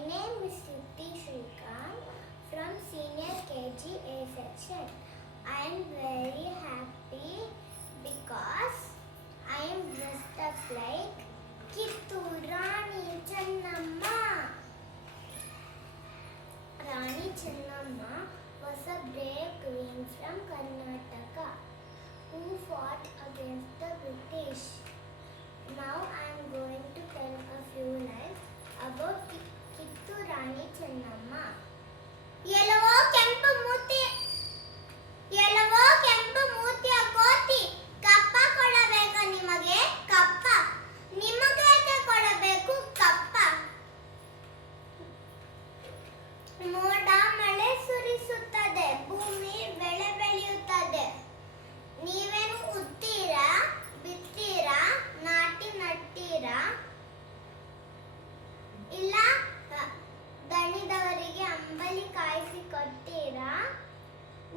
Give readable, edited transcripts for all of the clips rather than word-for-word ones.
name is Sritti Shrikant from Senior KG A section. I am very happy because I am dressed up like Kittur Rani Chennamma. Rani Chennamma was a brave queen from Karnataka who fought against the British. Now I am going to tell a few lines about Kittur Rani Chennamma. ಎಲ್ಲವೋ ಕೆಂಪು ಮೂತಿಯ ಕೋತಿ ಕಪ್ಪ ಕೊಡಬೇಕ ನಿಮಗೆ ಕಪ್ಪ ನಿಮಗೆ ಕೊಡಬೇಕು ಕಪ್ಪ ಮೋಡ ಮಳೆ ಸುರಿಸುತ್ತದೆ ಭೂಮಿ ಬೆಳೆ ಬೆಳೆಯುತ್ತದೆ ನೀವೇನು ಉತ್ತೀರಾ ಬಿತ್ತೀರಾ ನಾಟಿ ನಟ್ಟೀರಾ ಇಲ್ಲ ದಣಿದವರಿಗೆ ಅಂಬಲಿ ಕಾಯಿಸಿ ಕೊಡ್ತೀರಾ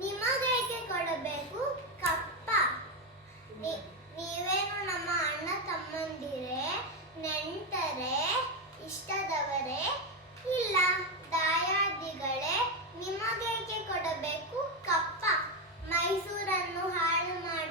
ನಿಮಗೇಕೆ ಕೊಡಬೇಕು ಕಪ್ಪ ನೀವೇನು ನಮ್ಮ ಅಣ್ಣ ತಮ್ಮಂದಿರೇ ನೆಂಟರೇ ಇಷ್ಟದವರೇ ಇಲ್ಲ ದಾಯಾದಿಗಳೇ ನಿಮಗೇಕೆ ಕೊಡಬೇಕು ಕಪ್ಪ ಮೈಸೂರನ್ನು ಹಾಳು ಮಾಡಿ